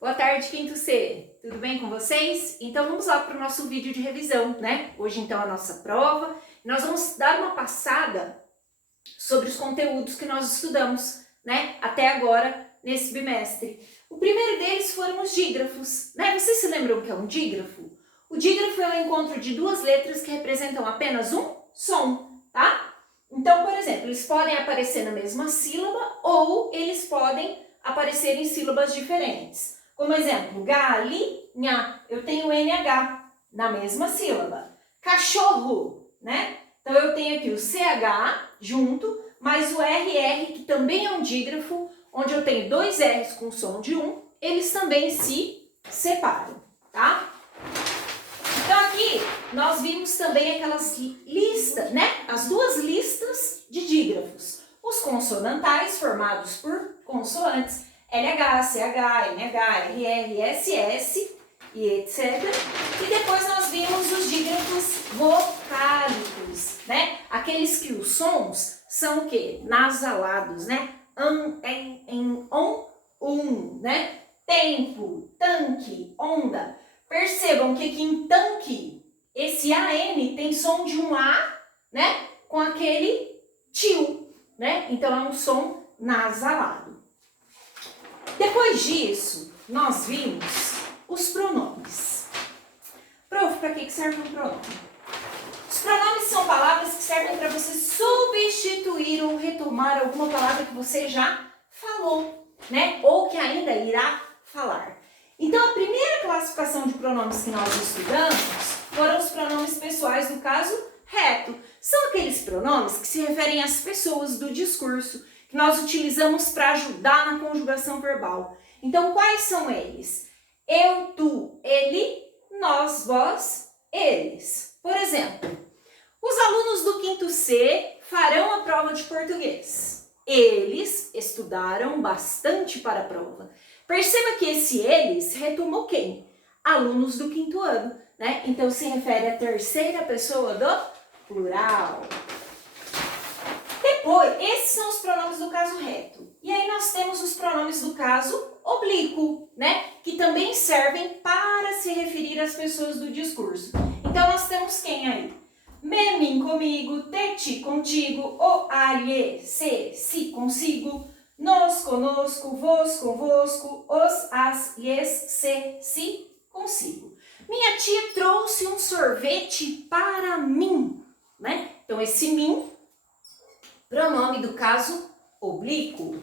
Boa tarde, quinto C. Tudo bem com vocês? Então vamos lá para o nosso vídeo de revisão, né? Hoje então a nossa prova. Nós vamos dar uma passada sobre os conteúdos que nós estudamos, né? Até agora nesse bimestre. O primeiro deles foram os dígrafos, né? Vocês se lembram o que é um dígrafo? O dígrafo é o encontro de duas letras que representam apenas um som, tá? Então, por exemplo, eles podem aparecer na mesma sílaba ou eles podem aparecer em sílabas diferentes. Como exemplo, galinha, eu tenho NH na mesma sílaba. Cachorro, né? Então eu tenho aqui o CH junto, mais o RR, que também é um dígrafo, onde eu tenho dois R's com som de um, eles também se separam, tá? Então aqui nós vimos também aquelas listas, né? As duas listas de dígrafos. Os consonantais formados por consoantes, LH, CH, NH, RR, SS e etc. E depois nós vimos os dígrafos vocálicos, né? Aqueles que os sons são o quê? Nasalados, né? En, on, né? Tempo, tanque, onda. Percebam que aqui em tanque, esse AN tem som de um A, né? Com aquele tio, né? Então é um som nasalado. Depois disso, nós vimos os pronomes. Prof, para que serve um pronome? Os pronomes são palavras que servem para você substituir ou retomar alguma palavra que você já falou, né? Ou que ainda irá falar. Então, a primeira classificação de pronomes que nós estudamos foram os pronomes pessoais do caso reto. São aqueles pronomes que se referem às pessoas do discurso, que nós utilizamos para ajudar na conjugação verbal. Então, quais são eles? Eu, tu, ele, nós, vós, eles. Por exemplo, os alunos do quinto C farão a prova de português. Eles estudaram bastante para a prova. Perceba que esse eles retomou quem? Alunos do quinto ano, né? Então, se refere à terceira pessoa do plural. Depois, esses são os pronomes do caso reto. E aí nós temos os pronomes do caso oblíquo, né? Que também servem para se referir às pessoas do discurso. Então, nós temos quem aí? Me, mim, comigo, te, ti, contigo, o, a, lhe, se, si, consigo, nos, conosco, vos, convosco, os, as, lhes, se, si, consigo. Minha tia trouxe um sorvete para mim, né? Então, esse mim, pronome do caso oblíquo.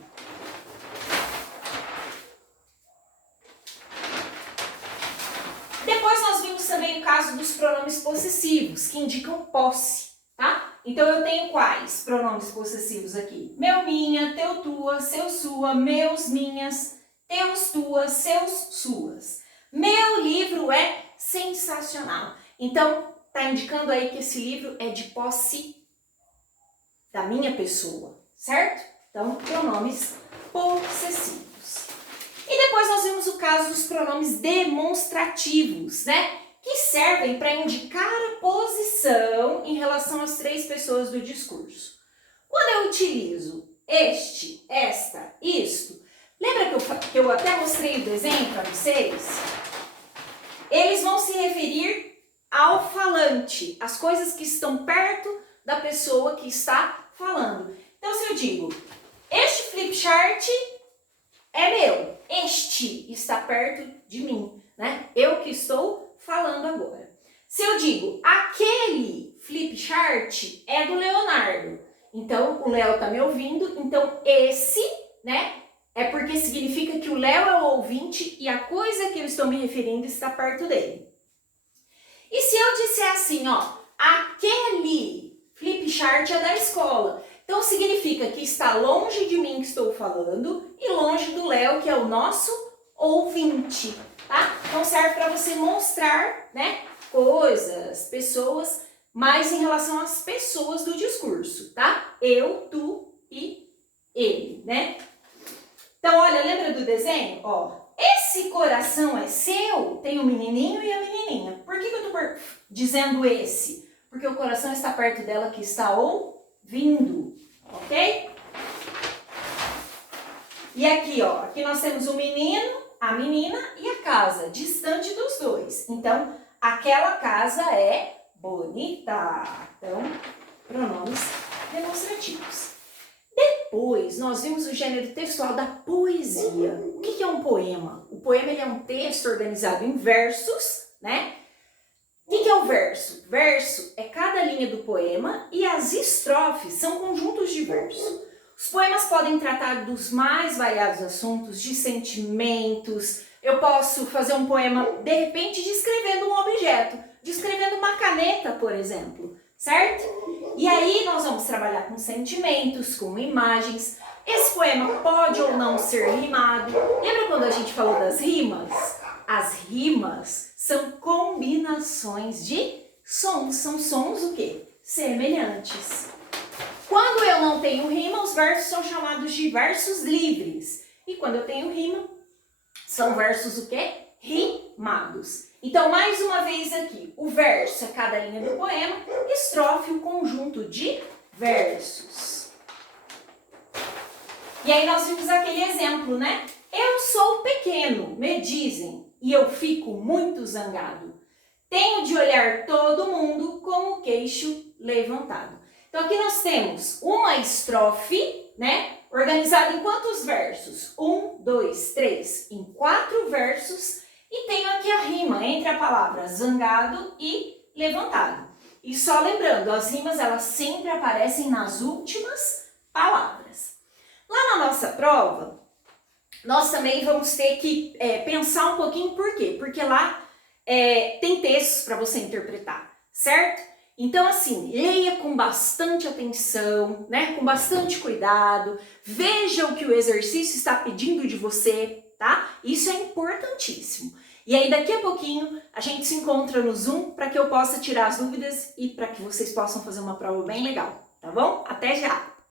Depois nós vimos também o caso dos pronomes possessivos, que indicam posse, tá? Então eu tenho quais pronomes possessivos aqui? Meu, minha, teu, tua, seu, sua, meus, minhas, teus, tuas, seus, suas. Meu livro é sensacional. Então, tá indicando aí que esse livro é de posse da minha pessoa, certo? Então, pronomes possessivos. E depois nós vimos o caso dos pronomes demonstrativos, né? Que servem para indicar a posição em relação às três pessoas do discurso. Quando eu utilizo este, esta, isto, lembra que eu até mostrei o desenho para vocês? Eles vão se referir ao falante, as coisas que estão perto da pessoa que está falando. Então, se eu digo, este flip chart é meu, este está perto de mim, né? Eu que estou falando agora. Se eu digo, aquele flip chart é do Leonardo, então o Léo está me ouvindo, então esse, né? É porque significa que o Léo é o ouvinte e a coisa que eu estou me referindo está perto dele. E se eu disser assim, ó, aquele flip chart é da escola. Então, significa que está longe de mim que estou falando e longe do Léo, que é o nosso ouvinte, tá? Então, serve para você mostrar, né, coisas, pessoas, mais em relação às pessoas do discurso, tá? Eu, tu e ele, né? Então, olha, lembra do desenho? Ó, esse coração é seu, tem o menininho e a menininha. Por que eu tô dizendo esse? Porque o coração está perto dela que está ouvindo, ok? E aqui, ó, aqui nós temos o menino a menina e a casa, distante dos dois. Então, aquela casa é bonita. Então, pronomes demonstrativos. Depois, nós vimos o gênero textual da poesia. O que é um poema? O poema ele é um texto organizado em versos, né? O que é o verso? Verso é cada linha do poema e as estrofes são conjuntos de verso. Os poemas podem tratar dos mais variados assuntos, de sentimentos. Eu posso fazer um poema, de repente, descrevendo um objeto, descrevendo uma caneta, por exemplo, certo? E aí nós vamos trabalhar com sentimentos, com imagens. Esse poema pode ou não ser rimado. Lembra quando a gente falou das rimas? As rimas são combinações de sons. São sons o quê? Semelhantes. Quando eu não tenho rima, os versos são chamados de versos livres. E quando eu tenho rima, são versos o quê? Rimados. Então, mais uma vez aqui, o verso é cada linha do poema, estrofe o conjunto de versos. E aí nós vimos aquele exemplo, né? Eu sou pequeno, me dizem, e eu fico muito zangado. Tenho de olhar todo mundo com o queixo levantado. Então aqui nós temos uma estrofe, né? Organizada em quantos versos? 1, 2, 3, em 4 versos. E tenho aqui a rima entre a palavra zangado e levantado. E só lembrando, as rimas elas sempre aparecem nas últimas palavras. Lá na nossa prova, nós também vamos ter que pensar um pouquinho por quê? Porque lá tem textos para você interpretar, certo? Então, assim, leia com bastante atenção, né? Com bastante cuidado, veja o que o exercício está pedindo de você, tá? Isso é importantíssimo. E aí, daqui a pouquinho, a gente se encontra no Zoom para que eu possa tirar as dúvidas e para que vocês possam fazer uma prova bem legal, tá bom? Até já!